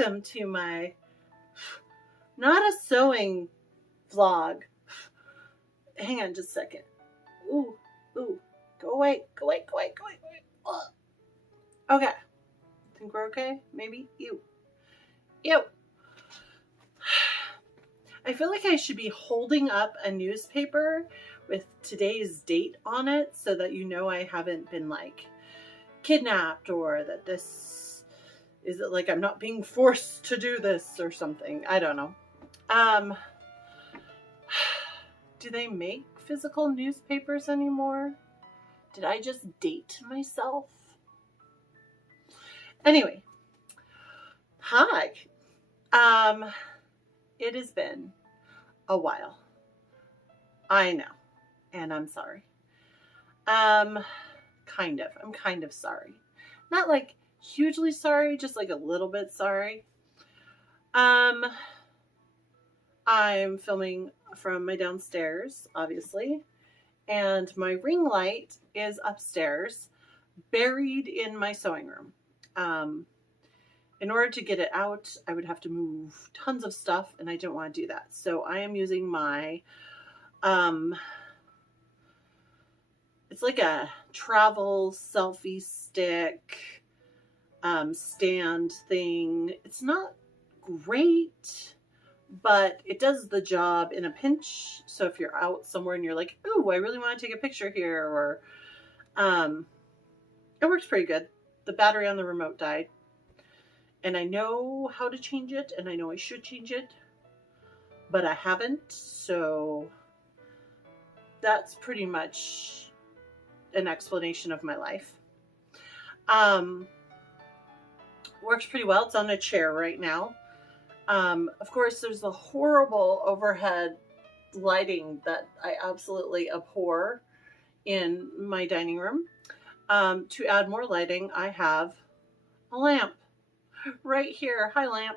welcome to my not a sewing vlog. Hang on just a second. Ooh, go away. Ugh. Okay. Think we're okay? Maybe? Ew. I feel like I should be holding up a newspaper with today's date on it so that you know I haven't been like kidnapped, or that this is like I'm not being forced to do this or something. I don't know. Do they make physical newspapers anymore? Did I just date myself? Anyway, hi. It has been a while. I know, and I'm sorry. I'm kind of sorry. Not like hugely sorry, just like a little bit sorry. I'm filming from my downstairs, obviously, and my ring light is upstairs, buried in my sewing room. In order to get it out, I would have to move tons of stuff, and I don't want to do that. So I am using my, it's like a travel selfie stick stand thing. It's not great, but it does the job in a pinch. So if you're out somewhere and you're like, ooh, I really want to take a picture here, or it works pretty good. The battery on the remote died, and I know how to change it, and I know I should change it, but I haven't. So that's pretty much an explanation of my life. Works pretty well. It's on a chair right now. Of course, there's the horrible overhead lighting that I absolutely abhor in my dining room. To add more lighting, I have a lamp right here. Hi, lamp.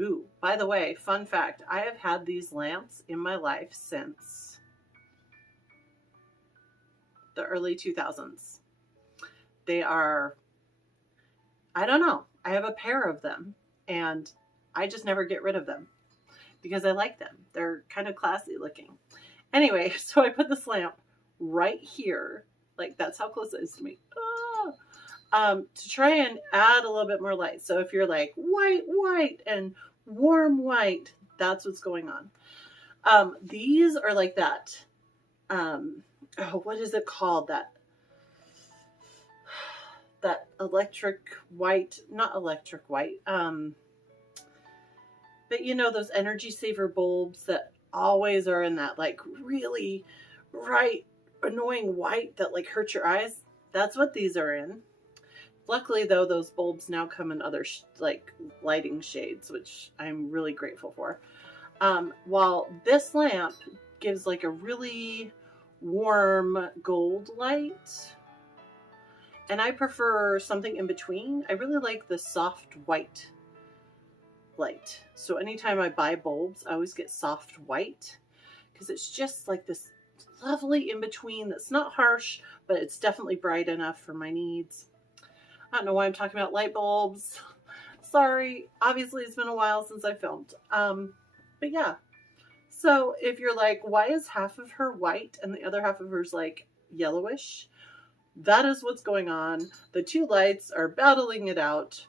Ooh, by the way, fun fact, I have had these lamps in my life since the early 2000s. They are, I don't know, I have a pair of them, and I just never get rid of them because I like them. They're kind of classy looking. Anyway, so I put this lamp right here, like that's how close it is to me. To try and add a little bit more light. So if you're like white and warm white, that's what's going on. These are like that. What is it called? That electric white, not electric white. But you know, those energy saver bulbs that always are in that like really bright, annoying white that like hurts your eyes. That's what these are in. Luckily, though, those bulbs now come in other like lighting shades, which I'm really grateful for. While this lamp gives like a really warm gold light, and I prefer something in between. I really like the soft white light. So anytime I buy bulbs, I always get soft white because it's just like this lovely in between that's not harsh, but it's definitely bright enough for my needs. I don't know why I'm talking about light bulbs. Sorry. Obviously, it's been a while since I filmed. But yeah. So if you're like, why is half of her white and the other half of her's like yellowish? That is what's going on. The two lights are battling it out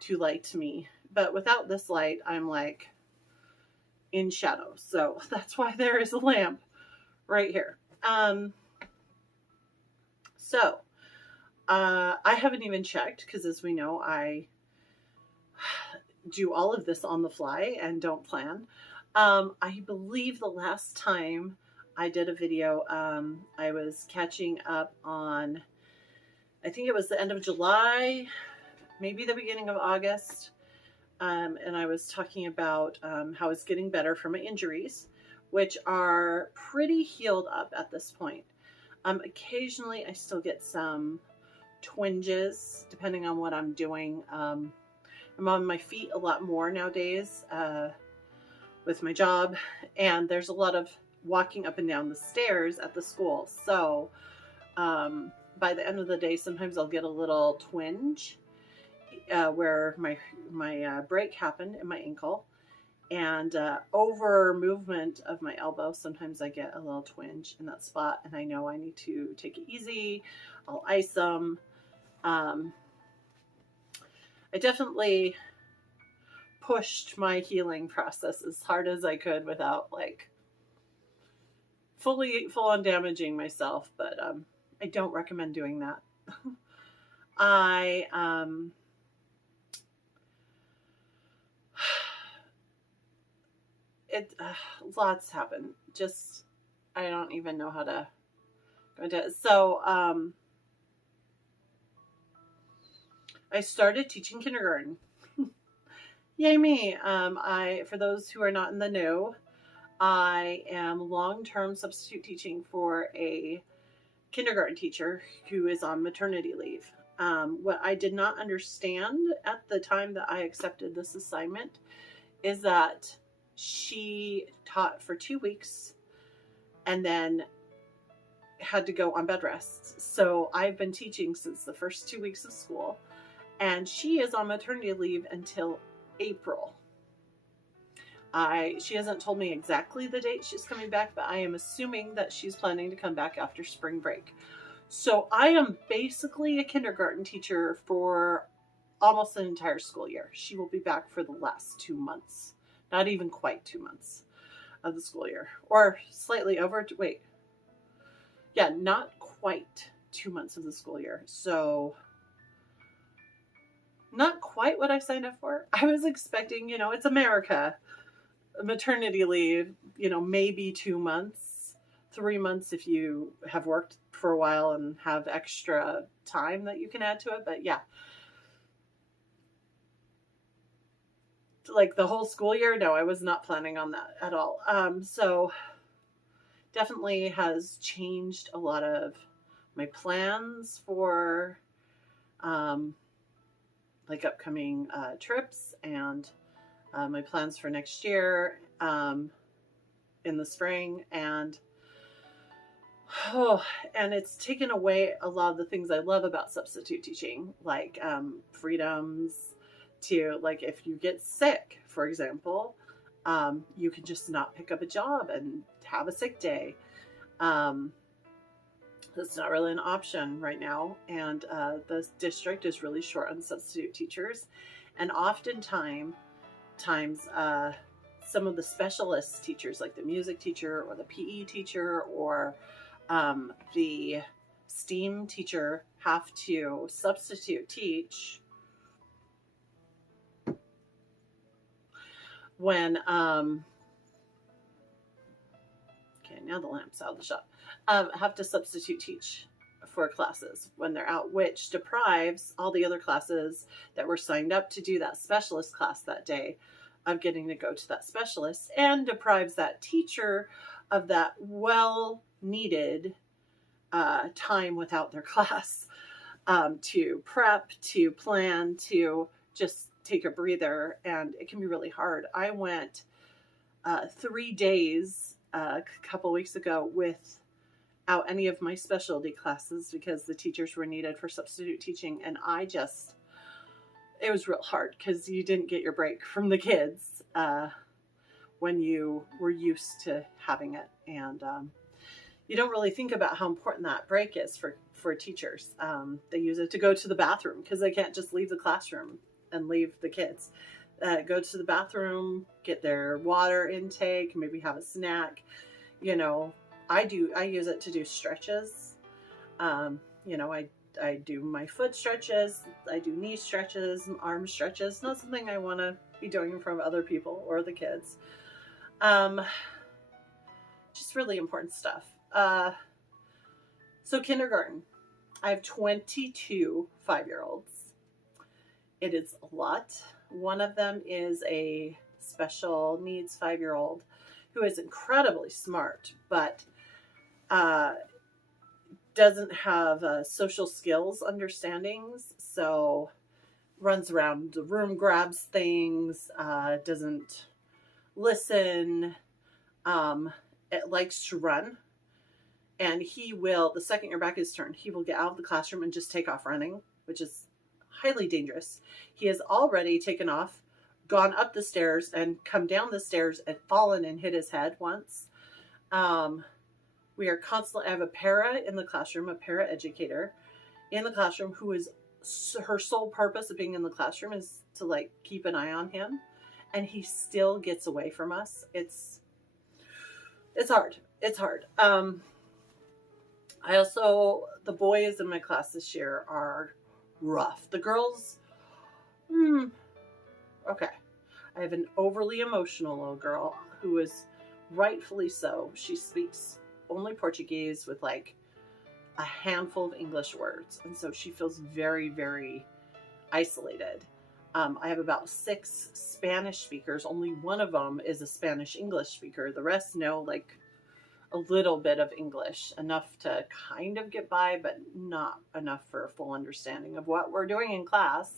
to light me. But without this light, I'm like in shadow. So that's why there is a lamp right here. I haven't even checked because, as we know, I do all of this on the fly and don't plan. I believe the last time I did a video, I was catching up on, I think it was the end of July, maybe the beginning of August. And I was talking about how it's getting better from my injuries, which are pretty healed up at this point. Occasionally I still get some twinges depending on what I'm doing. I'm on my feet a lot more nowadays with my job, and there's a lot of walking up and down the stairs at the school. So by the end of the day, sometimes I'll get a little twinge, where my break happened in my ankle, and over movement of my elbow, sometimes I get a little twinge in that spot, and I know I need to take it easy. I'll ice them. I definitely pushed my healing process as hard as I could without like full on damaging myself, but I don't recommend doing that. I lots happen. Just I don't even know how to go into it. So I started teaching kindergarten. Yay me. For those who are not in the know, I am long-term substitute teaching for a kindergarten teacher who is on maternity leave. What I did not understand at the time that I accepted this assignment is that she taught for 2 weeks and then had to go on bed rest. So I've been teaching since the first 2 weeks of school, and she is on maternity leave until April. She hasn't told me exactly the date she's coming back, but I am assuming that she's planning to come back after spring break. So I am basically a kindergarten teacher for almost an entire school year. She will be back for the last 2 months, not even quite 2 months of the school year, or slightly over. Not quite 2 months of the school year. So not quite what I signed up for. I was expecting, it's America. Maternity leave, maybe 2 months, 3 months if you have worked for a while and have extra time that you can add to it. But yeah, like the whole school year, no, I was not planning on that at all. So definitely has changed a lot of my plans for like upcoming trips and my plans for next year in the spring, and it's taken away a lot of the things I love about substitute teaching, like freedoms to, like, if you get sick, for example, you can just not pick up a job and have a sick day. That's not really an option right now, and the district is really short on substitute teachers, and oftentimes some of the specialist teachers, like the music teacher or the PE teacher or the STEAM teacher, have to substitute teach when okay, now the lamp's out of the shop. Have to substitute teach for classes when they're out, which deprives all the other classes that were signed up to do that specialist class that day of getting to go to that specialist, and deprives that teacher of that well-needed time without their class to prep, to plan, to just take a breather, and it can be really hard. I went 3 days a couple weeks ago without any of my specialty classes because the teachers were needed for substitute teaching, and it was real hard because you didn't get your break from the kids when you were used to having it, and you don't really think about how important that break is for teachers. They use it to go to the bathroom because they can't just leave the classroom and leave the kids. Go to the bathroom, get their water intake, maybe have a snack. I use it to do stretches. I do my foot stretches, I do knee stretches, arm stretches. Not something I want to be doing in front of other people or the kids. Just really important stuff. So kindergarten. I have 22 5-year-olds. It is a lot. One of them is a special needs 5-year-old who is incredibly smart, but doesn't have social skills understandings, so runs around the room, grabs things, doesn't listen, it likes to run, and he will, the second you're back his turn, he will get out of the classroom and just take off running, which is highly dangerous. He has already taken off, gone up the stairs, and come down the stairs and fallen and hit his head once. We are constantly, I have a para in the classroom, a para educator in the classroom who is, her sole purpose of being in the classroom is to like keep an eye on him, and he still gets away from us. It's hard. It's hard. I also, the boys in my class this year are rough. The girls, okay. I have an overly emotional little girl who is rightfully so. She speaks only Portuguese with like a handful of English words. And so she feels very, very isolated. I have about 6 Spanish speakers. Only one of them is a Spanish English speaker. The rest know like a little bit of English, enough to kind of get by, but not enough for a full understanding of what we're doing in class.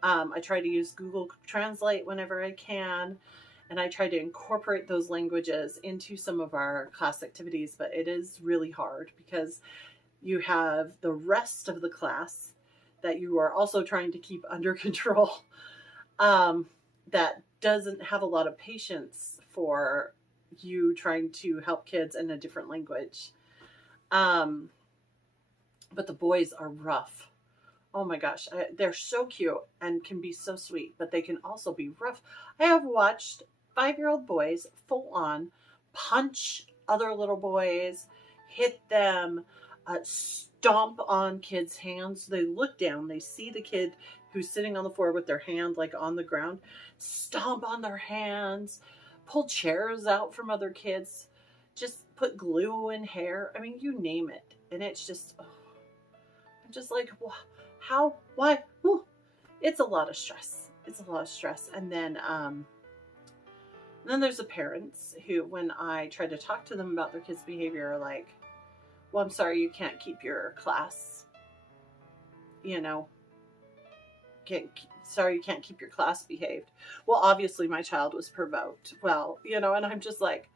I try to use Google Translate whenever I can, and I try to incorporate those languages into some of our class activities, but it is really hard because you have the rest of the class that you are also trying to keep under control, that doesn't have a lot of patience for you trying to help kids in a different language. But the boys are rough. Oh my gosh, they're so cute and can be so sweet, but they can also be rough. I have watched 5-year-old boys full on punch other little boys, hit them, stomp on kids' hands. They look down, they see the kid who's sitting on the floor with their hand like on the ground, stomp on their hands, pull chairs out from other kids, just put glue in hair. I mean, you name it. And it's just, I'm just like, how, why? Whew. It's a lot of stress. It's a lot of stress. And then there's the parents who, when I try to talk to them about their kids' behavior, are like, well, I'm sorry, you can't keep your class, you know, sorry, you can't keep your class behaved. Well, obviously my child was provoked. Well, you know, and I'm just like,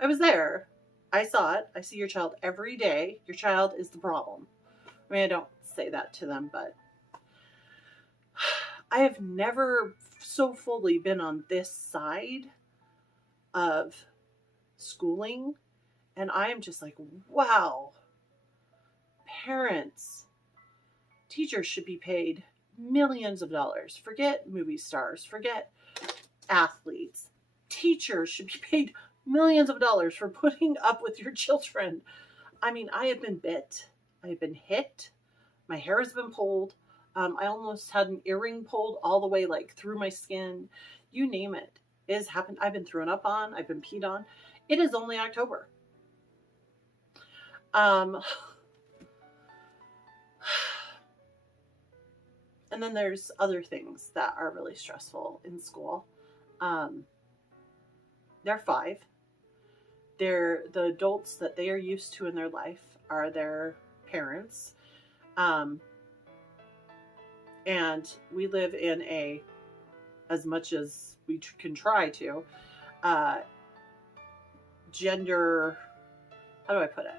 I was there. I saw it. I see your child every day. Your child is the problem. I mean, I don't say that to them, but I have never so fully been on this side of schooling. And I am just like, wow, parents, teachers should be paid millions of dollars. Forget movie stars, forget athletes. Teachers should be paid millions of dollars for putting up with your children. I mean, I have been bit. I have been hit. My hair has been pulled. I almost had an earring pulled all the way like through my skin. You name it. It has happened. I've been thrown up on. I've been peed on. It is only October. And then there's other things that are really stressful in school. They're 5. The adults that they are used to in their life are their parents. And we live in a, as much as we can try to, gender, how do I put it?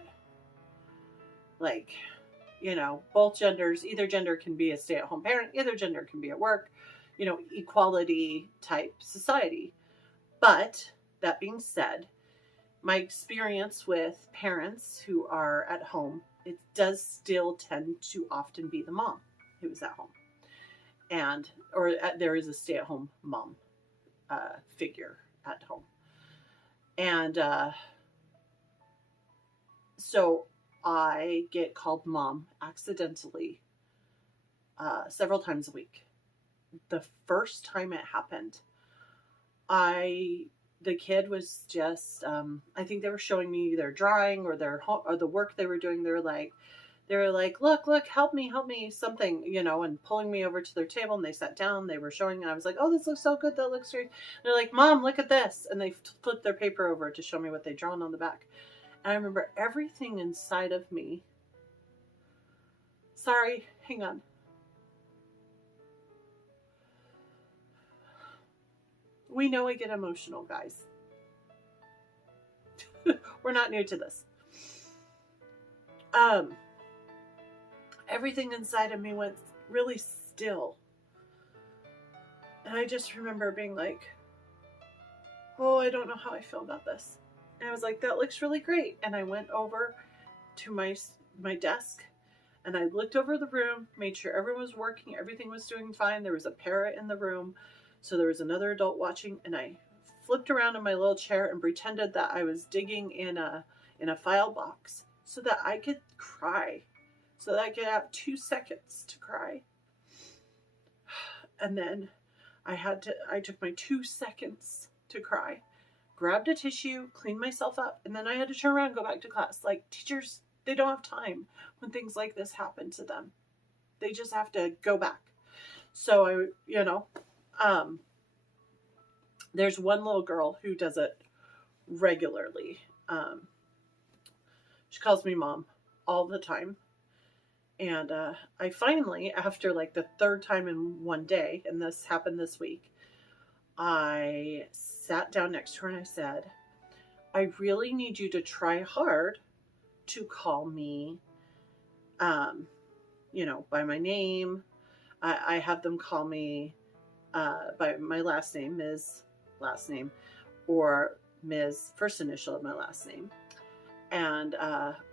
Like, you know, both genders, either gender can be a stay-at-home parent, either gender can be at work, you know, equality type society. But that being said, my experience with parents who are at home, it does still tend to often be the mom who is at home. And, or there is a stay-at-home mom figure at home. And so I get called mom accidentally several times a week. The first time it happened, the kid was just, I think they were showing me their drawing or the work they were doing. They were like, look, help me, something, you know, and pulling me over to their table, and they sat down, they were showing, and I was like, oh, this looks so good, that looks great. And they're like, Mom, look at this. And they flipped their paper over to show me what they'd drawn on the back. And I remember everything inside of me. Sorry, hang on. We know I get emotional, guys. We're not new to this. Everything inside of me went really still. And I just remember being like, oh, I don't know how I feel about this. And I was like, that looks really great. And I went over to my desk and I looked over the room, made sure everyone was working, everything was doing fine. There was a parrot in the room, so there was another adult watching, and I flipped around in my little chair and pretended that I was digging in a file box so that I could cry, so that I could have 2 seconds to cry. And then I took my 2 seconds to cry, grabbed a tissue, cleaned myself up, and then I had to turn around and go back to class. Like, teachers, they don't have time when things like this happen to them. They just have to go back. So there's one little girl who does it regularly. She calls me mom all the time. And I finally, after like the 3rd time in one day, and this happened this week, I sat down next to her and I said, I really need you to try hard to call me, by my name. I have them call me by my last name, Ms. last name, or Ms. first initial of my last name. And,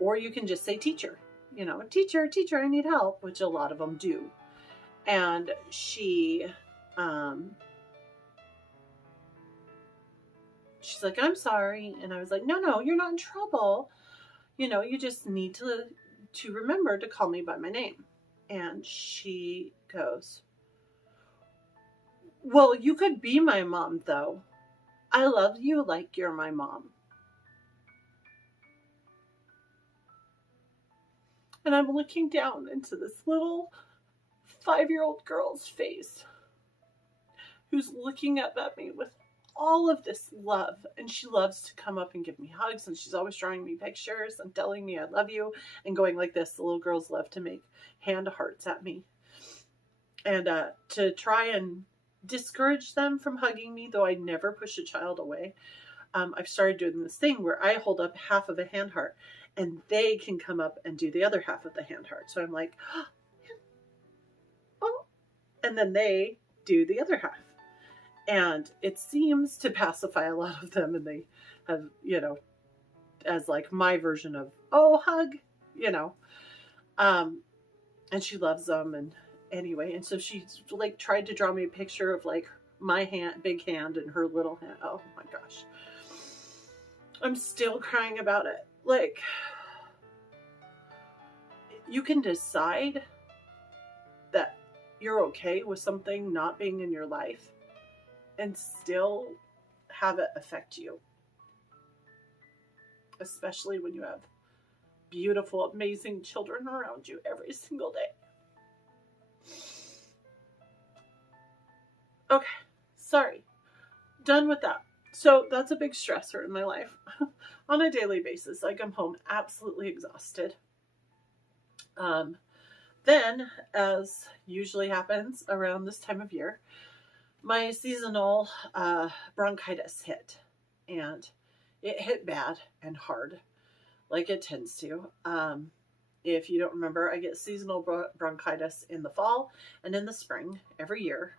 or you can just say teacher, teacher, I need help, which a lot of them do. And she's like, I'm sorry. And I was like, no, you're not in trouble. You just need to remember to call me by my name. And she goes, well, you could be my mom, though. I love you like you're my mom. And I'm looking down into this little 5-year-old girl's face who's looking up at me with all of this love. And she loves to come up and give me hugs. And she's always drawing me pictures and telling me I love you and going like this. The little girls love to make hand hearts at me. And to try and discourage them from hugging me, though I never push a child away, I've started doing this thing where I hold up half of a hand heart and they can come up and do the other half of the hand heart. So I'm like, oh, and then they do the other half. And it seems to pacify a lot of them. And they have, as like my version of, oh, hug, and she loves them. And anyway, and so she like tried to draw me a picture of like my hand, big hand, and her little hand. Oh my gosh. I'm still crying about it. Like, you can decide that you're okay with something not being in your life and still have it affect you. Especially when you have beautiful, amazing children around you every single day. Okay, sorry. Done with that. So that's a big stressor in my life. On a daily basis, I come home absolutely exhausted. Then, as usually happens around this time of year, my seasonal bronchitis hit. And it hit bad and hard, like it tends to. If you don't remember, I get seasonal bronchitis in the fall and in the spring every year.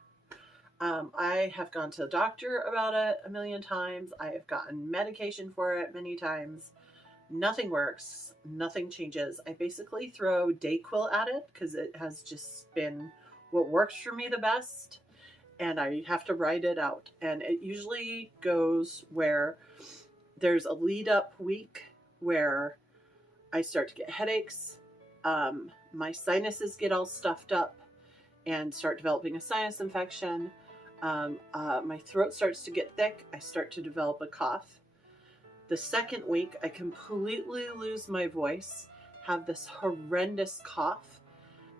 I have gone to the doctor about it a million times. I have gotten medication for it many times. Nothing works. Nothing changes. I basically throw Dayquil at it because it has just been what works for me the best. And I have to ride it out. And it usually goes where there's a lead up week where I start to get headaches. My sinuses get all stuffed up and start developing a sinus infection. My throat starts to get thick. I start to develop a cough. The second week, I completely lose my voice, have this horrendous cough,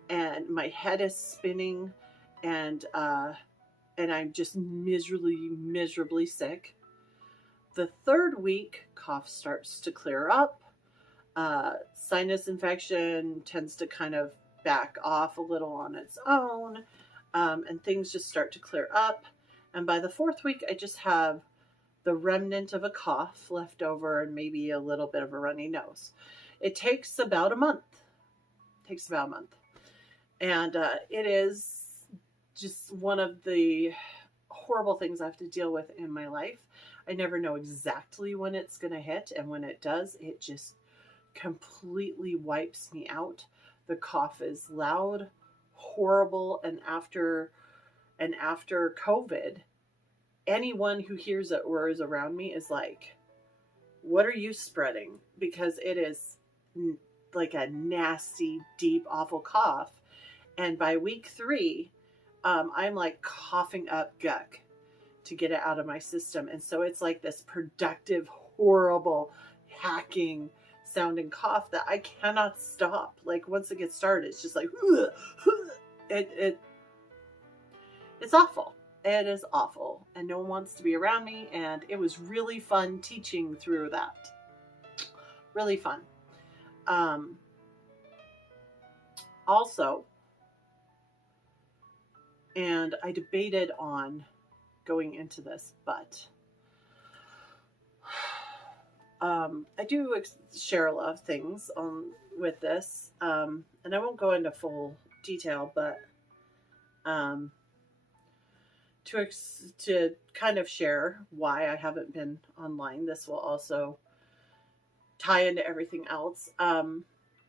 and my head is spinning, and I'm just miserably sick. The third week, cough starts to clear up. Sinus infection tends to kind of back off a little on its own, and things just start to clear up. And by the fourth week, I just have the remnant of a cough left over and maybe a little bit of a runny nose. It takes about a month. And it is just one of the horrible things I have to deal with in my life. I never know exactly when it's going to hit, and when it does, it just completely wipes me out. The cough is loud, horrible, and after COVID, anyone who hears it or is around me is like, what are you spreading? Because it is like a nasty, deep, awful cough. And by week 3, I'm like coughing up guck to get it out of my system. And so it's like this productive, horrible, hacking sounding cough that I cannot stop. Like once it gets started, it's just like, it's awful. It is awful. And no one wants to be around me. And it was really fun teaching through that. Really fun. Also, and I debated on going into this, but I do share a lot of things with this, and I won't go into full detail, but to kind of share why I haven't been online. This will also tie into everything else.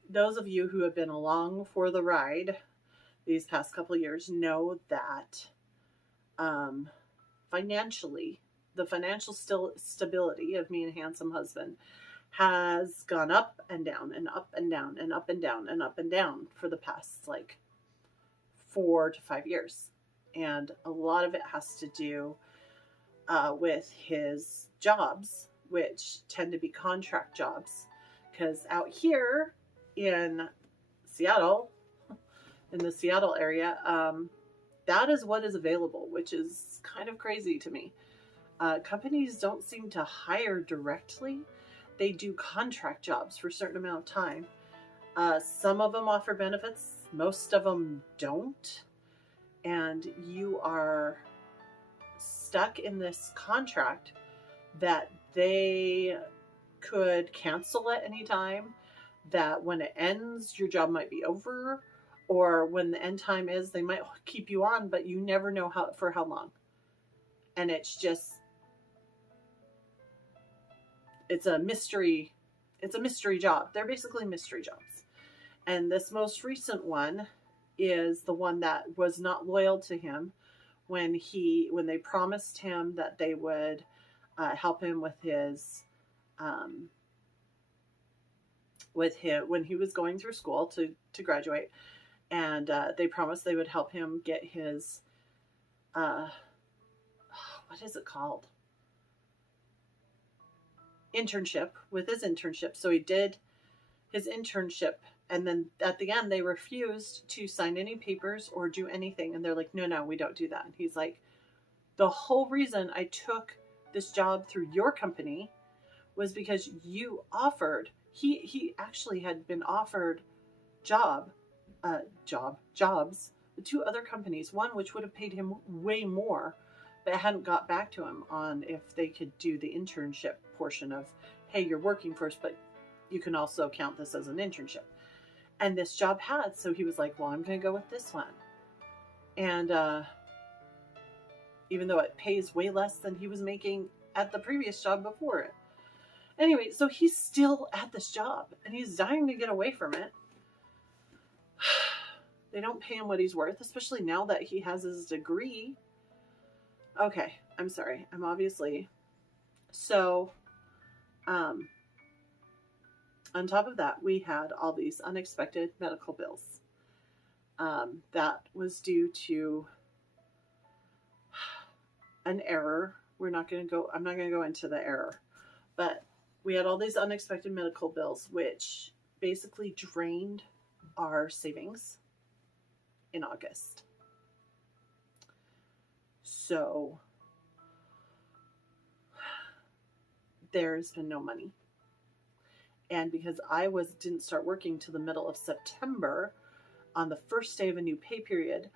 Those of you who have been along for the ride these past couple of years know that financially, the financial stability of me and handsome husband has gone up and down and up and down and up and down and up and down for the past like 4 to 5 years. And a lot of it has to do with his jobs, which tend to be contract jobs. Because out here in Seattle, in the Seattle area, that is what is available, which is kind of crazy to me. Companies don't seem to hire directly. They do contract jobs for a certain amount of time. Some of them offer benefits. Most of them don't. And you are stuck in this contract that they could cancel at any time, that when it ends, your job might be over, or when the end time is, they might keep you on, but you never know for how long. And it's just, it's a mystery job. They're basically mystery jobs. And this most recent one is the one that was not loyal to him when they promised him that they would help him with his when he was going through school to graduate, and they promised they would help him get his what is it called, internship, with his internship. So he did his internship, and then at the end they refused to sign any papers or do anything, and they're like, no, we don't do that. And he's like, the whole reason I took this job through your company was because you offered, he actually had been offered jobs with 2 other companies, one which would have paid him way more, but hadn't got back to him on if they could do the internship portion of, hey, you're working for us, but you can also count this as an internship. And this job had, so he was like, well, I'm going to go with this one. And even though it pays way less than he was making at the previous job before it. Anyway, so he's still at this job, and he's dying to get away from it. They don't pay him what he's worth, especially now that he has his degree. Okay, I'm sorry. I'm obviously... So, on top of that, we had all these unexpected medical bills. That was due to an error. I'm not going to go into the error, but we had all these unexpected medical bills, which basically drained our savings in August. So there's been no money. And because I didn't start working till the middle of September, on the first day of a new pay period,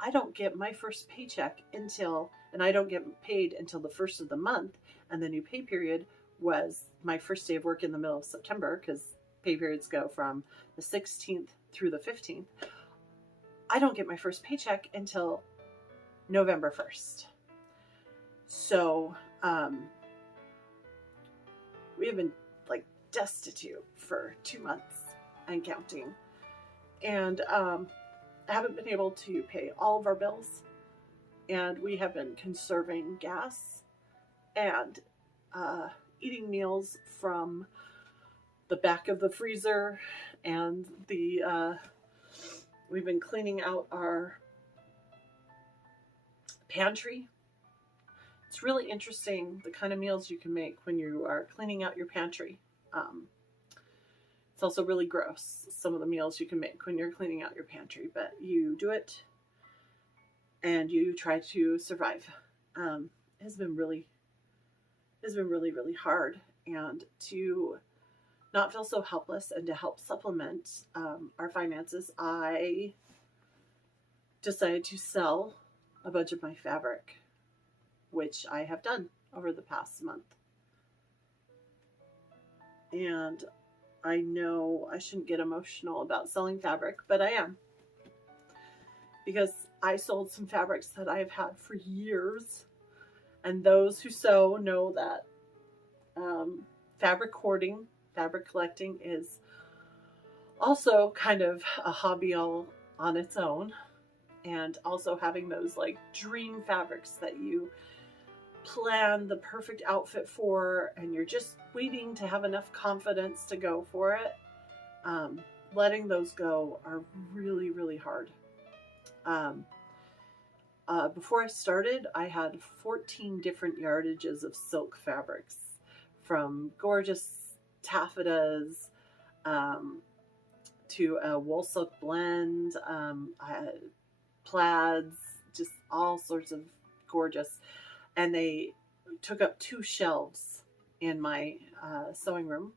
I don't get my first paycheck and I don't get paid until the first of the month. And the new pay period was my first day of work in the middle of September, because pay periods go from the 16th through the 15th. I don't get my first paycheck until November 1st. So we have been like destitute for 2 months and counting. And I haven't been able to pay all of our bills. And we have been conserving gas and eating meals from the back of the freezer. And we've been cleaning out our pantry. It's really interesting the kind of meals you can make when you are cleaning out your pantry. It's also really gross, some of the meals you can make when you're cleaning out your pantry, but you do it and you try to survive. It's been really, really hard, and to not feel so helpless and to help supplement our finances, I decided to sell a bunch of my fabric, which I have done over the past month. And I know I shouldn't get emotional about selling fabric, but I am. Because I sold some fabrics that I've had for years. And those who sew know that fabric hoarding, fabric collecting is also kind of a hobby all on its own. And also having those like dream fabrics that you plan the perfect outfit for, and you're just waiting to have enough confidence to go for it. Letting those go are really, really hard. Before I started, I had 14 different yardages of silk fabrics, from gorgeous taffetas to a wool silk blend, plaids, just all sorts of gorgeous. And they took up 2 shelves in my sewing room.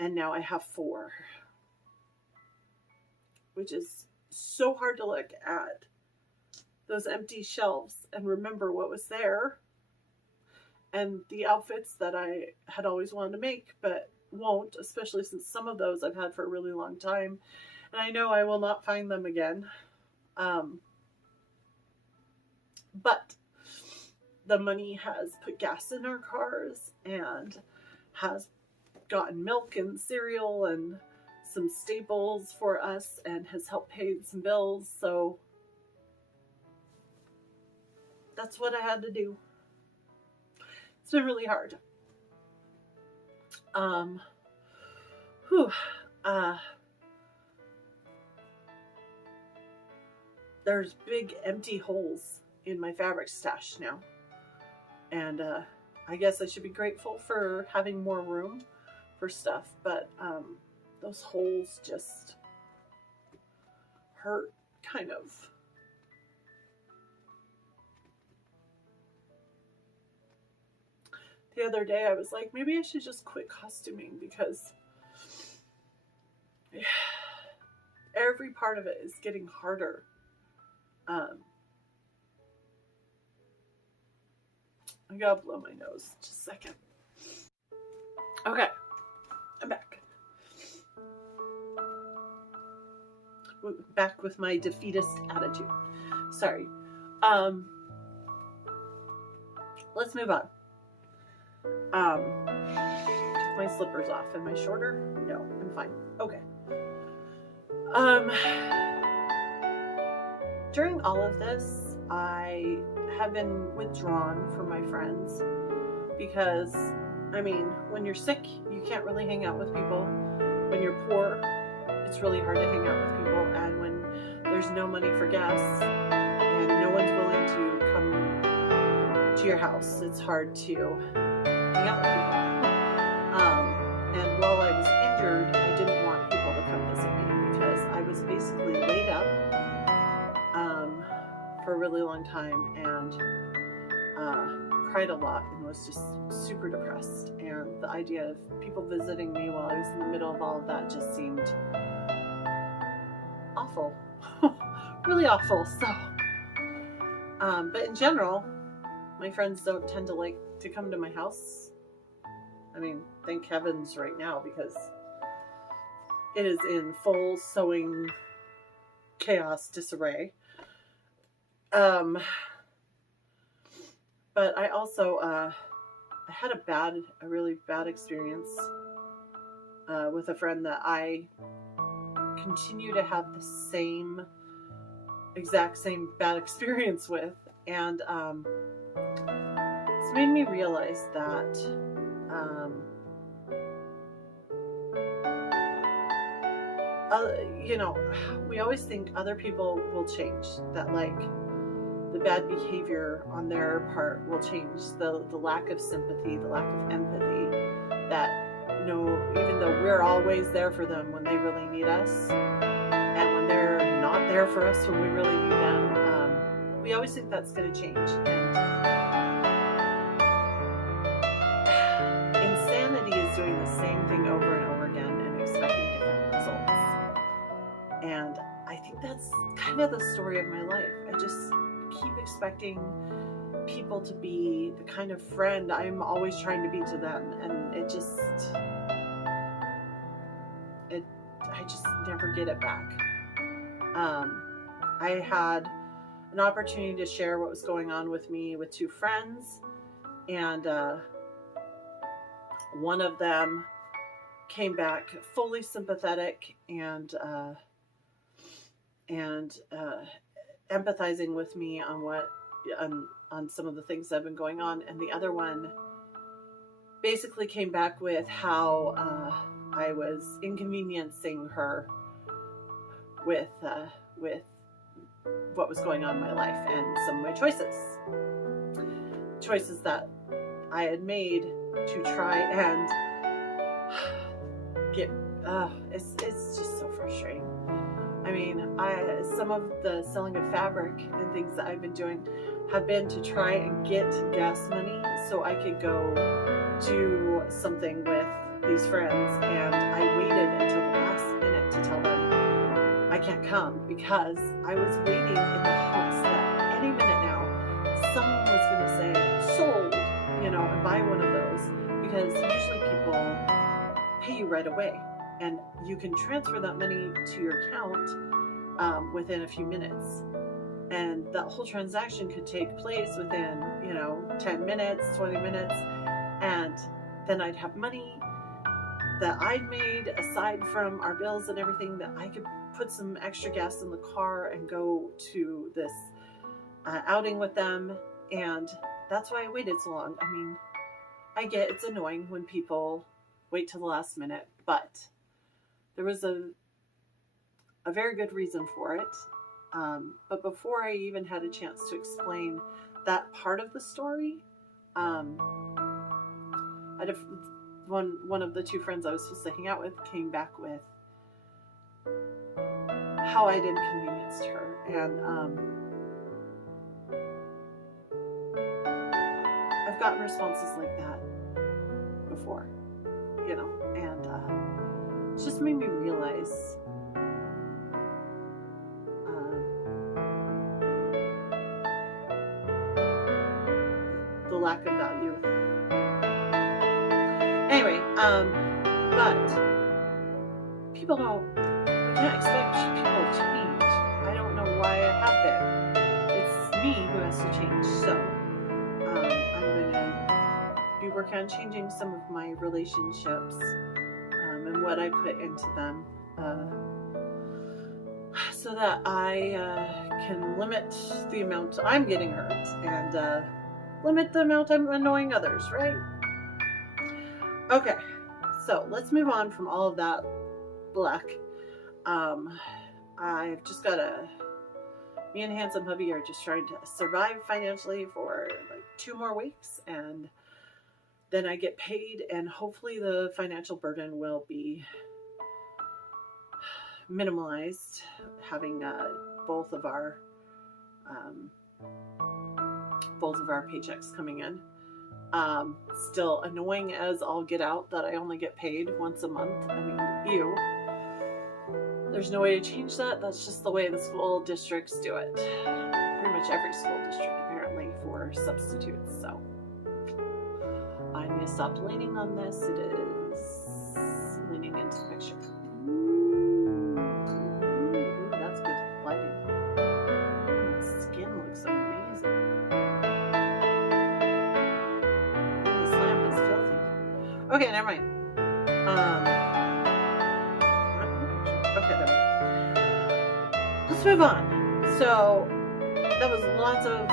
And now I have 4. Which is so hard to look at those empty shelves and remember what was there. And the outfits that I had always wanted to make, but won't, especially since some of those I've had for a really long time. And I know I will not find them again. But the money has put gas in our cars and has gotten milk and cereal and some staples for us and has helped pay some bills. So that's what I had to do. It's been really hard. There's big empty holes in my fabric stash now. And I guess I should be grateful for having more room for stuff, but those holes just hurt, kind of. The other day I was like, maybe I should just quit costuming, because every part of it is getting harder. I gotta blow my nose. Just a second. Okay. I'm back. Back with my defeatist attitude. Sorry. Let's move on. Took my slippers off. Am I shorter? No, I'm fine. Okay. During all of this, I have been withdrawn from my friends because, I mean, when you're sick, you can't really hang out with people. When you're poor, it's really hard to hang out with people. And when there's no money for gas and no one's willing to come to your house, it's hard to hang out with people. And while I was injured, I didn't want people to come visit me because I was basically laid up for a really long time and cried a lot and was just super depressed. And the idea of people visiting me while I was in the middle of all of that just seemed awful. Really awful. So, but in general, my friends don't tend to like to come to my house. I mean, thank heavens right now, because it is in full sewing chaos disarray. But I also, I had a really bad experience with a friend that I continue to have the exact same bad experience with. And it's made me realize that you know, we always think other people will change, that like the bad behavior on their part will change, the lack of sympathy, the lack of empathy, that even though we're always there for them when they really need us, and when they're not there for us when we really need them, we always think that's going to change. And insanity is doing the same thing over and over again and expecting different results. And I think that's kind of the story of my life. I just keep expecting people to be the kind of friend I'm always trying to be to them, and I just never get it back. I had an opportunity to share what was going on with me with two friends, and one of them came back fully sympathetic and empathizing with me on some of the things that have been going on, and the other one basically came back with how I was inconveniencing her with what was going on in my life and some of my choices that I had made to try and get. It's just so frustrating. I mean, some of the selling of fabric and things that I've been doing have been to try and get gas money so I could go do something with these friends, and I waited until the last minute to tell them I can't come, because I was waiting in the hopes that any minute now someone was going to say sold, and buy one of those, because usually people pay you right away and you can transfer that money to your account within a few minutes, and that whole transaction could take place within 10 minutes, 20 minutes, and then I'd have money that I'd made aside from our bills and everything, that I could put some extra gas in the car and go to this outing with them. And that's why I waited so long. I mean, I get it's annoying when people wait till the last minute, but there was a very good reason for it. But before I even had a chance to explain that part of the story, one of the two friends I was supposed to hang out with came back with how I'd inconvenienced her, and I've gotten responses like that before, and it's just made me realize the lack of value. Anyway, but we can't expect people to change. I don't know why I have been. It's me who has to change. So I'm going to be working on changing some of my relationships and what I put into them, so that I can limit the amount I'm getting hurt and limit the amount I'm annoying others, right? Okay, so let's move on from all of that black. I've just got me and handsome hubby are just trying to survive financially for like 2 more weeks, and then I get paid, and hopefully the financial burden will be minimalized, having both of our paychecks coming in. Still annoying as all get out that I only get paid once a month. I mean, ew. There's no way to change that. That's just the way the school districts do it. Pretty much every school district, apparently, for substitutes. So I need to stop leaning on this. It is leaning into the picture. Ooh, that's good lighting. My skin looks so Okay, never mind. Okay, never mind. Let's move on. So that was lots of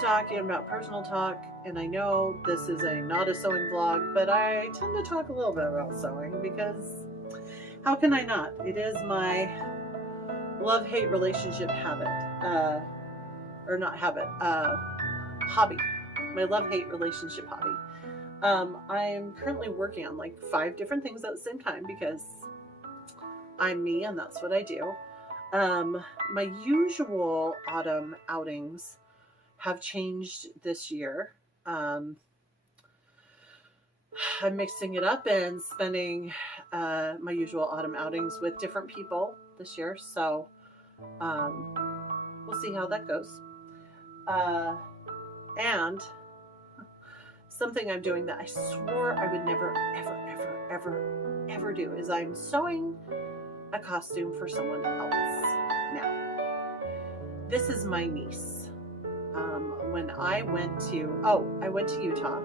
talking about personal talk, and I know this is not a sewing vlog, but I tend to talk a little bit about sewing because how can I not? It is my love-hate relationship habit, or not habit, hobby. My love-hate relationship hobby. I'm currently working on like 5 different things at the same time because I'm me and that's what I do. My usual autumn outings have changed this year. I'm mixing it up and spending my usual autumn outings with different people this year. So we'll see how that goes. And something I'm doing that I swore I would never, ever, ever, ever, ever do is I'm sewing a costume for someone else. Now, this is my niece. When I went to Utah.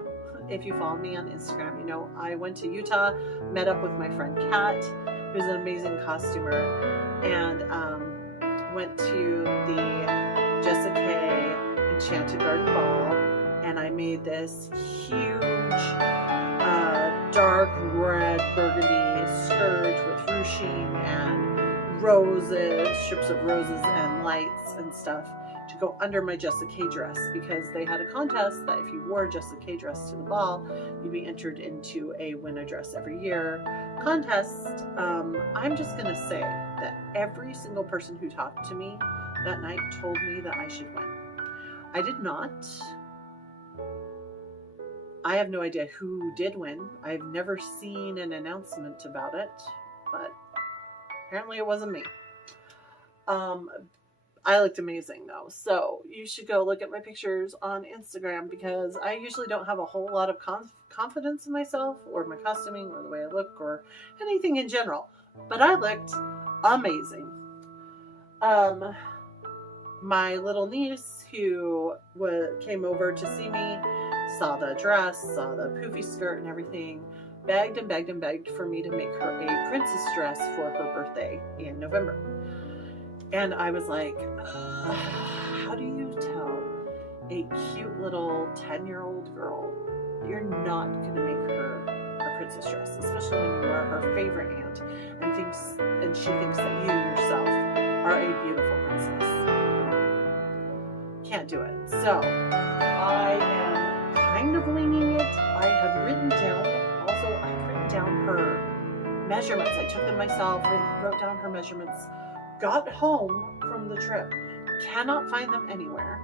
If you follow me on Instagram, you know I went to Utah, met up with my friend Kat, who's an amazing costumer, and went to the Jessica K Enchanted Garden Ball, and I made this huge dark red burgundy skirt with ruching and roses, strips of roses and lights and stuff to go under my Jessica K dress, because they had a contest that if you wore a Jessica K dress to the ball, you'd be entered into a win a dress every year contest. I'm just gonna say that every single person who talked to me that night told me that I should win. I did not. I have no idea who did win. I've never seen an announcement about it, but apparently it wasn't me. I looked amazing though, so you should go look at my pictures on Instagram, because I usually don't have a whole lot of confidence in myself or my costuming or the way I look or anything in general, but I looked amazing. My little niece who came over to see me saw the dress, saw the poofy skirt and everything, begged and begged and begged for me to make her a princess dress for her birthday in November. And I was like, how do you tell a cute little 10-year-old girl you're not going to make her a princess dress, especially when you are her favorite aunt and she thinks that you yourself are a beautiful princess? Can't do it. So I am kind of winging it. I have written down, I've written down her measurements. I took them myself and wrote down her measurements. Got home from the trip, cannot find them anywhere,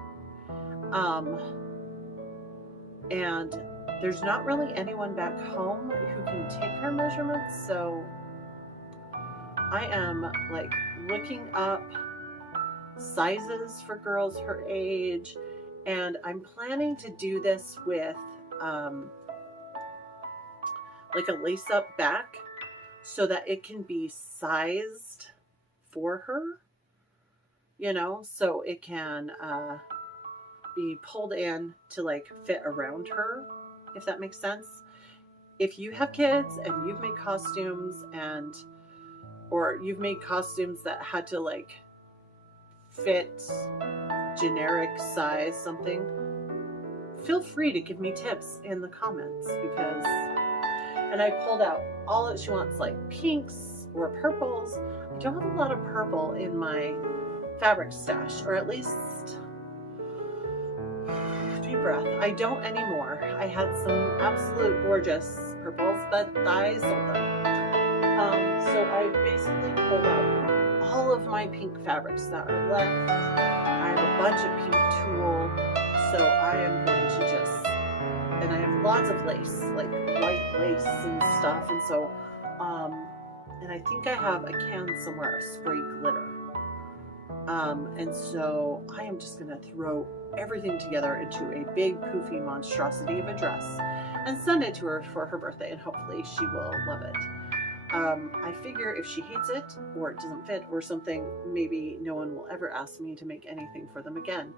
and there's not really anyone back home who can take her measurements, so I am like looking up sizes for girls her age, and I'm planning to do this with like a lace-up back so that it can be sized for her, you know, so it can be pulled in to like fit around her, if that makes sense. If you have kids and you've made costumes or you've made costumes that had to like fit generic size something, feel free to give me tips in the comments, because, and I pulled out all that she wants, like pinks or purples. I don't have a lot of purple in my fabric stash, or at least, deep breath, I don't anymore. I had some absolute gorgeous purples, but I sold them. So I basically pulled out all of my pink fabrics that are left. I have a bunch of pink tulle, so I am going to just, and I have lots of lace, like white lace and stuff, and so and I think I have a can somewhere of spray glitter. And so I am just going to throw everything together into a big poofy monstrosity of a dress and send it to her for her birthday, and hopefully she will love it. I figure if she hates it or it doesn't fit or something, maybe no one will ever ask me to make anything for them again.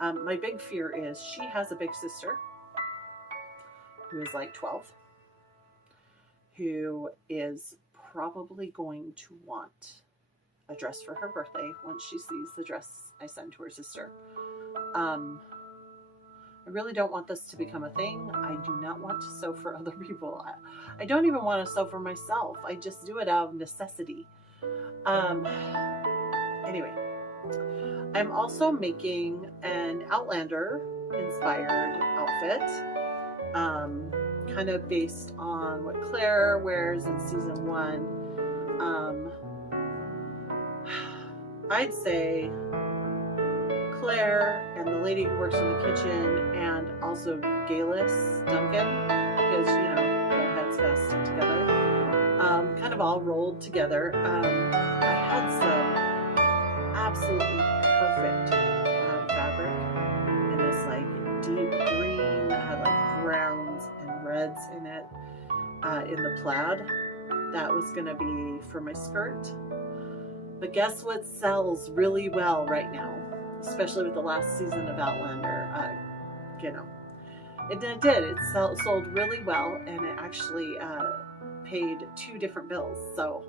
My big fear is she has a big sister who is like 12. who is probably going to want a dress for her birthday once she sees the dress I sent to her sister. I really don't want this to become a thing. I do not want to sew for other people. I don't even want to sew for myself. I just do it out of necessity. Anyway, I'm also making an Outlander inspired outfit, kind of based on what Claire wears in season 1. I'd say Claire and the lady who works in the kitchen, and also Galis Duncan, because, you know, redheads gotta stick together, kind of all rolled together. I had some absolutely perfect fabric in this like deep green that had like browns and reds in it, in the plaid. That was gonna be for my skirt. But guess what sells really well right now, especially with the last season of Outlander? You know, it did. It sold really well, and it actually paid 2 different bills. So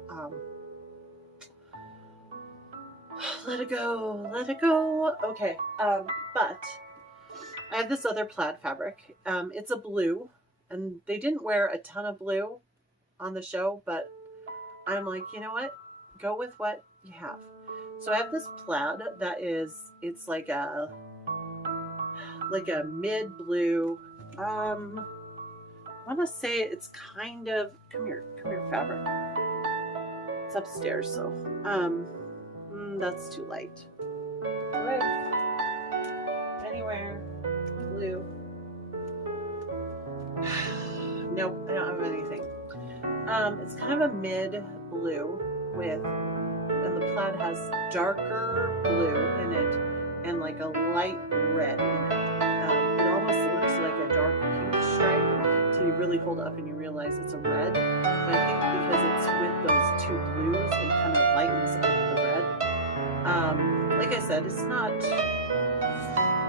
let it go, let it go. Okay, but I have this other plaid fabric. It's a blue, and they didn't wear a ton of blue on the show, but I'm like, you know what? Go with what you have. So I have this plaid that is, it's like a mid blue. I want to say it's kind of, come here, fabric. It's upstairs, so that's too light. Right. Anywhere, blue. Nope, I don't have anything. It's kind of a mid blue with, and the plaid has darker blue in it and like a light red in it. It almost looks like a dark pink stripe till you really hold it up and you realize it's a red. But I think because it's with those 2 blues, it kind of lightens up the red. Like I said, it's not,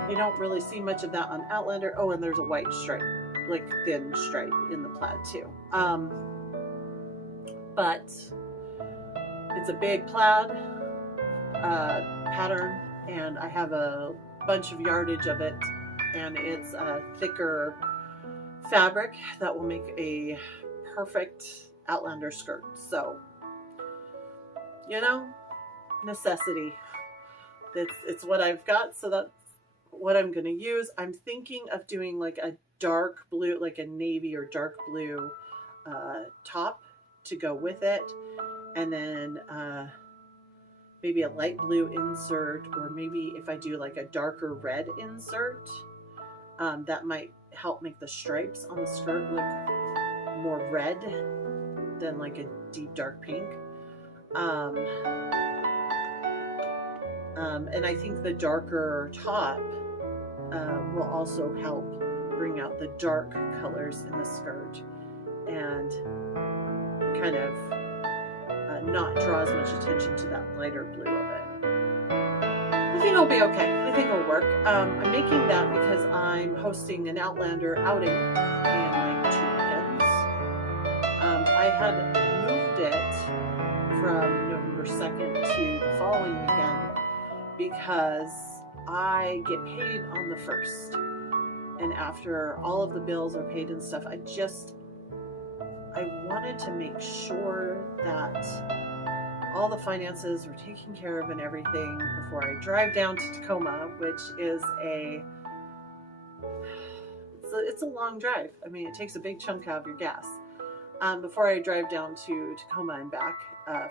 you don't really see much of that on Outlander. Oh, and there's a white stripe, like thin stripe in the plaid too. But it's a big plaid pattern, and I have a bunch of yardage of it, and it's a thicker fabric that will make a perfect Outlander skirt. So, you know, necessity. It's what I've got, so that's what I'm going to use. I'm thinking of doing like a dark blue, like a navy or dark blue top to go with it. And then maybe a light blue insert, or maybe if I do like a darker red insert, that might help make the stripes on the skirt look more red than like a deep dark pink. And I think the darker top will also help bring out the dark colors in the skirt and kind of not draw as much attention to that lighter blue of it. I think it'll be okay. I think it'll work. I'm making that because I'm hosting an Outlander outing in like 2 weekends. I had moved it from November 2nd to the following weekend because I get paid on the 1st. And after all of the bills are paid and stuff, I wanted to make sure that all the finances were taken care of and everything before I drive down to Tacoma, which is it's a long drive. I mean, it takes a big chunk out of your gas. Before I drive down to Tacoma and back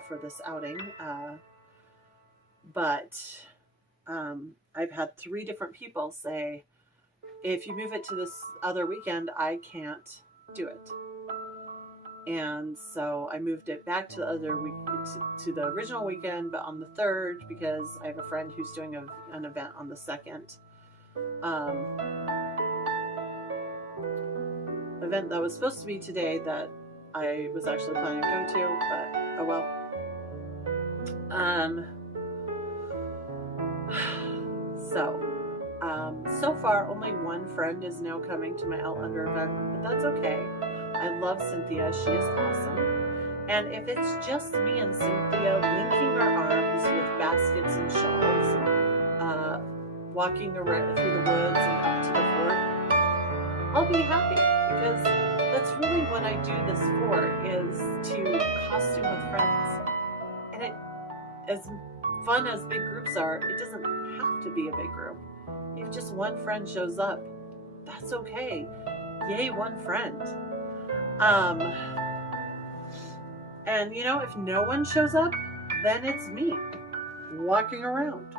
for this outing. But I've had 3 different people say, if you move it to this other weekend, I can't do it. And so I moved it back to the other week, to the original weekend, but on the 3rd, because I have a friend who's doing an event on the 2nd. Event that was supposed to be today that I was actually planning to go to, but oh well. So far only 1 friend is now coming to my Outlander event, but that's okay. I love Cynthia. She is awesome. And if it's just me and Cynthia linking our arms with baskets and shawls, walking around through the woods and up to the fort, I'll be happy, because that's really what I do this for, is to costume with friends. And it, as fun as big groups are, it doesn't have to be a big group. If just one friend shows up, that's okay. Yay, one friend. And you know, if no one shows up, then it's me walking around,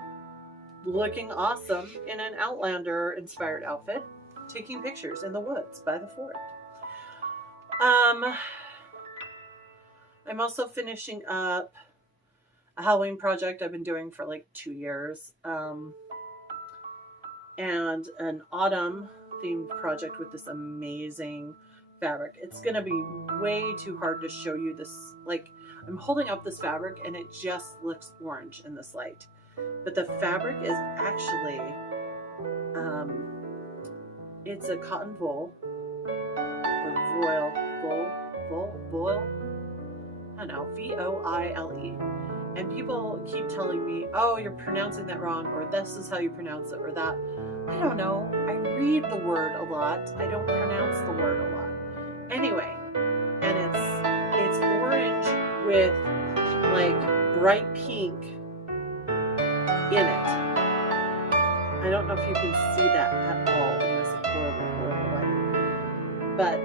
looking awesome in an Outlander inspired outfit, taking pictures in the woods by the fort. I'm also finishing up a Halloween project I've been doing for like 2 years, and an autumn themed project with this amazing fabric. It's gonna be way too hard to show you this. Like, I'm holding up this fabric and it just looks orange in this light, but the fabric is actually it's a cotton voile, or voile, I don't know, V-O-I-L-E. And people keep telling me, oh, you're pronouncing that wrong, or this is how you pronounce it, or that. I don't know. I read the word a lot. I don't pronounce the word a lot. Anyway, and it's orange with like bright pink in it. I don't know if you can see that at all in this horrible light. But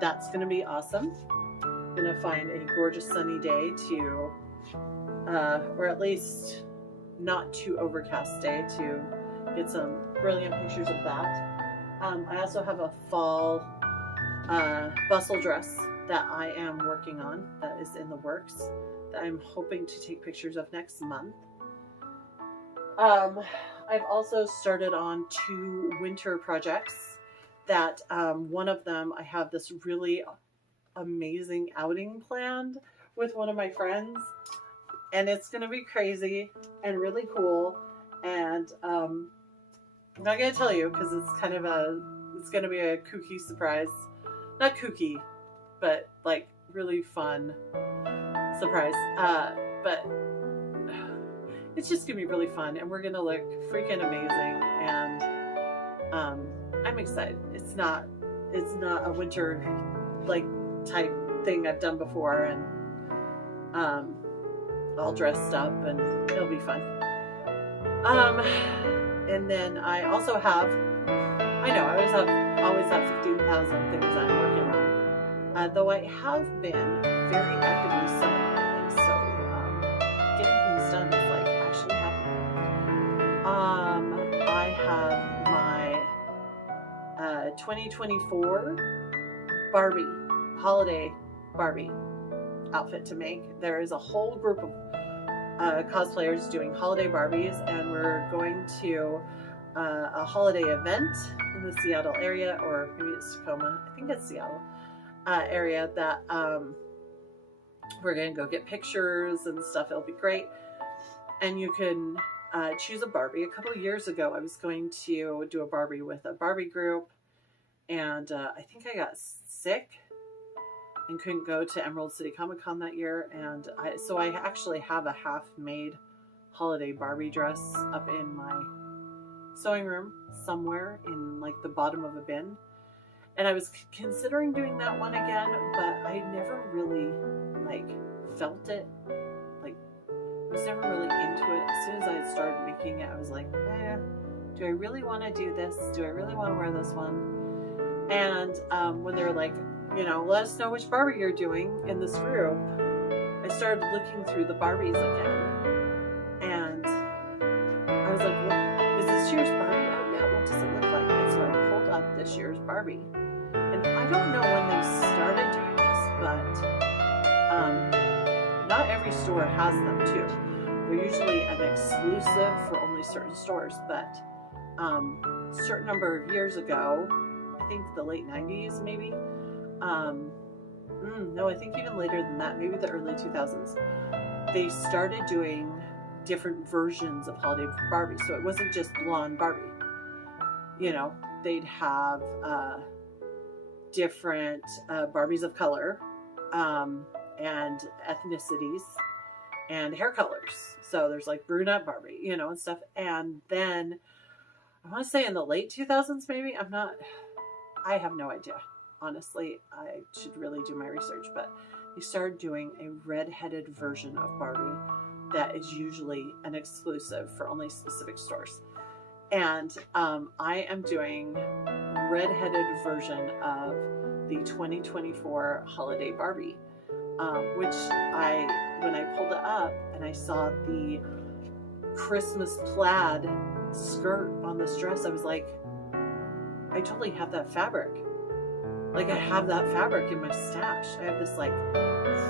that's going to be awesome. I'm going to find a gorgeous sunny day to, or at least not too overcast day, to get some brilliant pictures of that. I also have a fall bustle dress that I am working on, that is in the works, that I'm hoping to take pictures of next month. I've also started on 2 winter projects that one of them, I have this really amazing outing planned with one of my friends, and it's gonna be crazy and really cool, and I'm not gonna tell you because it's kind of it's gonna be a kooky surprise. Not kooky, but like really fun surprise. But it's just gonna be really fun, and we're gonna look freaking amazing, and I'm excited. It's not a winter like type thing I've done before, and all dressed up, and it'll be fun. And then I also have, I know I always have 15,000 things I'm working on, though I have been very actively sewing lately, so getting things done is like actually happening. I have my 2024 Barbie, holiday Barbie outfit to make. There is a whole group of cosplayers doing holiday Barbies, and we're going to a holiday event in the Seattle area, or maybe it's Tacoma, I think it's Seattle area, that we're going to go get pictures and stuff. It'll be great. And you can choose a Barbie. A couple of years ago I was going to do a Barbie with a Barbie group, and I think I got sick and couldn't go to Emerald City Comic Con that year, and so I actually have a half-made holiday Barbie dress up in my sewing room somewhere in like the bottom of a bin, and I was considering doing that one again, but I never really like felt it, like I was never really into it. As soon as I started making it, I was like, do I really want to do this? Do I really want to wear this one? And when they're like, you know, let us know which Barbie you're doing in this group, I started looking through the Barbies again, and I was like, well, is this year's Barbie out yet? What does it look like? And so I pulled up this year's Barbie, and I don't know when they started doing this, but not every store has them too. They're usually an exclusive for only certain stores, but a certain number of years ago, I think the late 90s maybe, no, I think even later than that, maybe the early 2000s, they started doing different versions of holiday Barbie. So it wasn't just blonde Barbie. You know, they'd have different Barbies of color and ethnicities and hair colors. So there's like brunette Barbie, you know, and stuff. And then I want to say in the late 2000s, maybe. I have no idea. Honestly, I should really do my research, but they started doing a redheaded version of Barbie that is usually an exclusive for only specific stores. And I am doing redheaded version of the 2024 holiday Barbie, which when I pulled it up and I saw the Christmas plaid skirt on this dress, I was like, I totally have that fabric. Like, I have that fabric in my stash. I have this like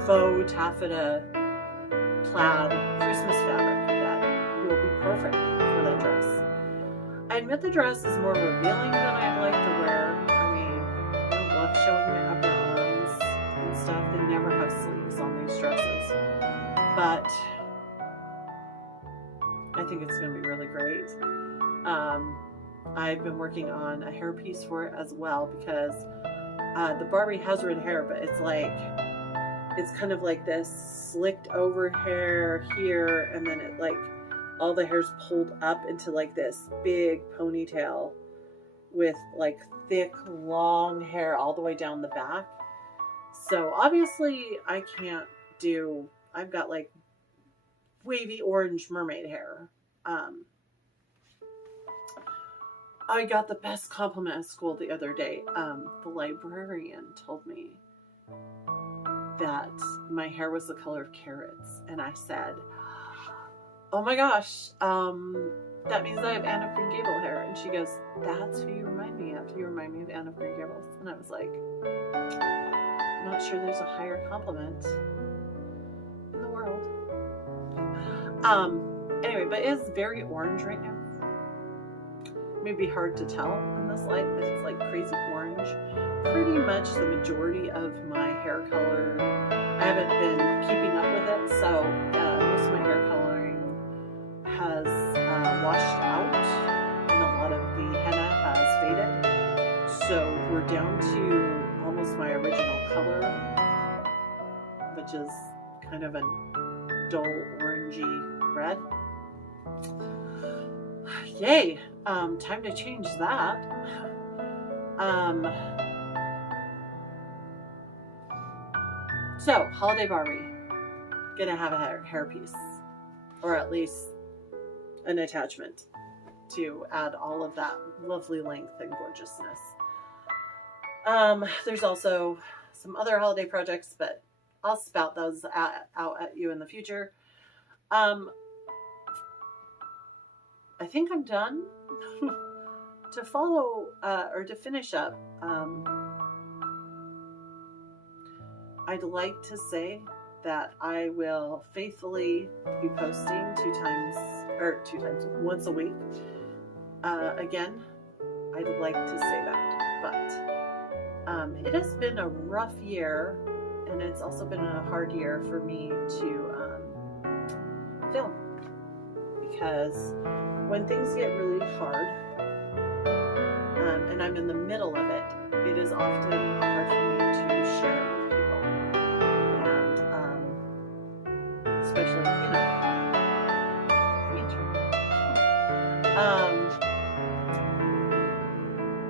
faux taffeta plaid Christmas fabric that will be perfect for that dress. I admit the dress is more revealing than I'd like to wear. I mean, I don't love showing my upper arms and stuff. They never have sleeves on these dresses. But I think it's going to be really great. I've been working on a hairpiece for it as well, because the Barbie has red hair, but it's kind of like this slicked over hair here, and then it like all the hair's pulled up into like this big ponytail with like thick long hair all the way down the back. So obviously I've got like wavy orange mermaid hair. I got the best compliment at school the other day. The librarian told me that my hair was the color of carrots, and I said, oh my gosh, that means I have Anne of Green Gable hair. And she goes, that's who you remind me of. You remind me of Anne of Green Gables. And I was like, I'm not sure there's a higher compliment in the world. Anyway, but it's very orange right now. It may be hard to tell in this light, but it's like crazy orange. Pretty much the majority of my hair color, I haven't been keeping up with it, so most of my hair coloring has washed out, and a lot of the henna has faded. So we're down to almost my original color, which is kind of a dull orangey red. Yay! Time to change that. So, holiday Barbie. Gonna have a hairpiece, or at least an attachment to add all of that lovely length and gorgeousness. There's also some other holiday projects, but I'll spout those out at you in the future. I think I'm done. To follow or to finish up, I'd like to say that I will faithfully be posting once a week. Again, I'd like to say that, but it has been a rough year, and it's also been a hard year for me to film, because when things get really hard, and I'm in the middle of it, it is often hard for me to share it with people, and especially, the internet.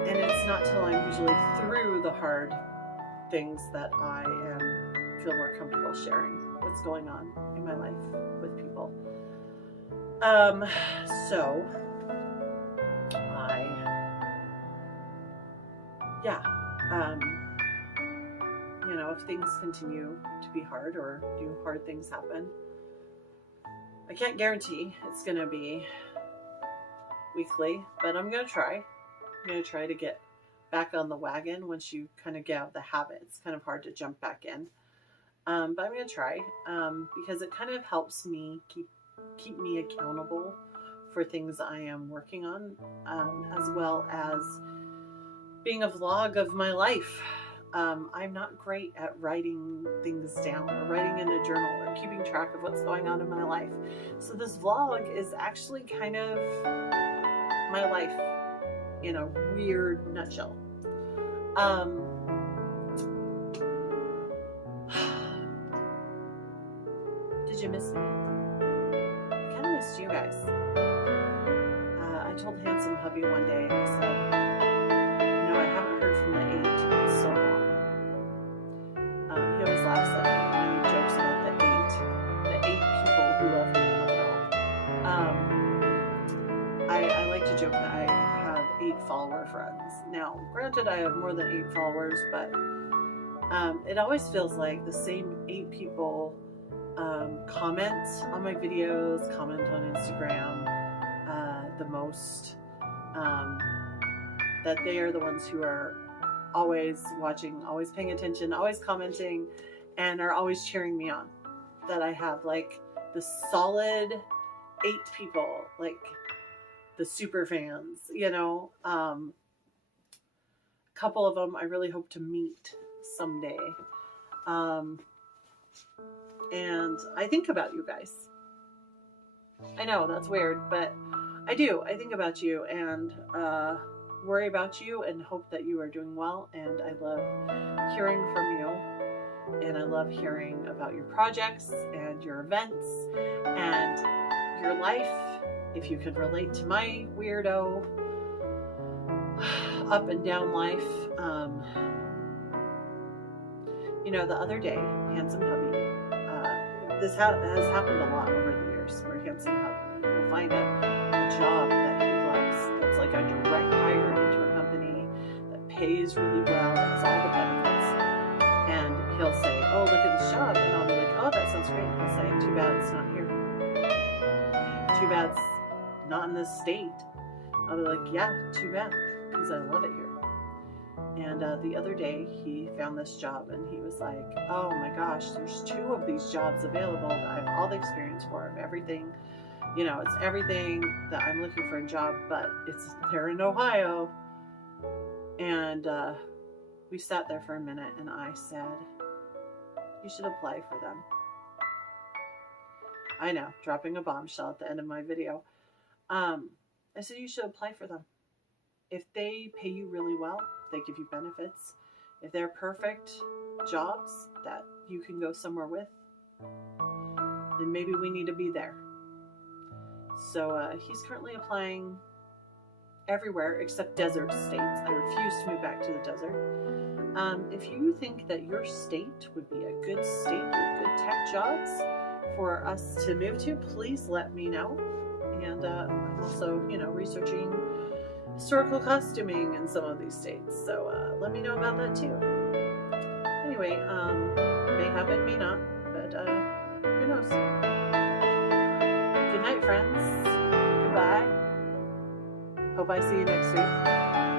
And it's not till I'm usually through the hard things that I feel more comfortable sharing what's going on in my life with people. So if things continue to be hard or new hard things happen, I can't guarantee it's going to be weekly, but I'm going to try. I'm going to try to get back on the wagon once you kind of get out of the habit. It's kind of hard to jump back in. But I'm going to try, because it kind of helps me keep me accountable for things I am working on, as well as being a vlog of my life. I'm not great at writing things down or writing in a journal or keeping track of what's going on in my life. So this vlog is actually kind of my life in a weird nutshell. you miss me? I kind of missed you guys. I told Handsome Pubby one day, I said, you know, I haven't heard from the 8 in so long. He always laughs at me when he jokes about the 8 people who love him in the world. I like to joke that I have 8 follower friends. Now, granted, I have more than 8 followers, but it always feels like the same 8 people comment on my videos, comment on Instagram the most. That they are the ones who are always watching, always paying attention, always commenting, and are always cheering me on. That I have like the solid 8 people, like the super fans, you know. A couple of them I really hope to meet someday. And I think about you guys. I know that's weird, but I do. I think about you and worry about you and hope that you are doing well. And I love hearing from you. And I love hearing about your projects and your events and your life. If you can relate to my weirdo up and down life. You know, the other day, Handsome Pubby, this has happened a lot over the years, where Handsome Pubby will find a job that he loves, that's like a direct hire into a company that pays really well, that has all the benefits, and he'll say, oh, look at this job, and I'll be like, oh, that sounds great. He'll say, too bad it's not here. Too bad it's not in this state. I'll be like, yeah, too bad, because I love it here. And the other day he found this job and he was like, oh my gosh, there's 2 of these jobs available that I have all the experience for, of everything, you know, it's everything that I'm looking for in a job, but they're in Ohio. And we sat there for a minute and I said, you should apply for them. I know, dropping a bombshell at the end of my video. I said, you should apply for them. If they pay you really well, they give you benefits, if they're perfect jobs that you can go somewhere with, then maybe we need to be there. So he's currently applying everywhere except desert states. I refuse to move back to the desert. If you think that your state would be a good state with good tech jobs for us to move to, please let me know. And I'm also, you know, researching historical costuming in some of these states, so let me know about that too. Anyway, may happen, may not, but who knows. Good night, friends. Goodbye. Hope I see you next week.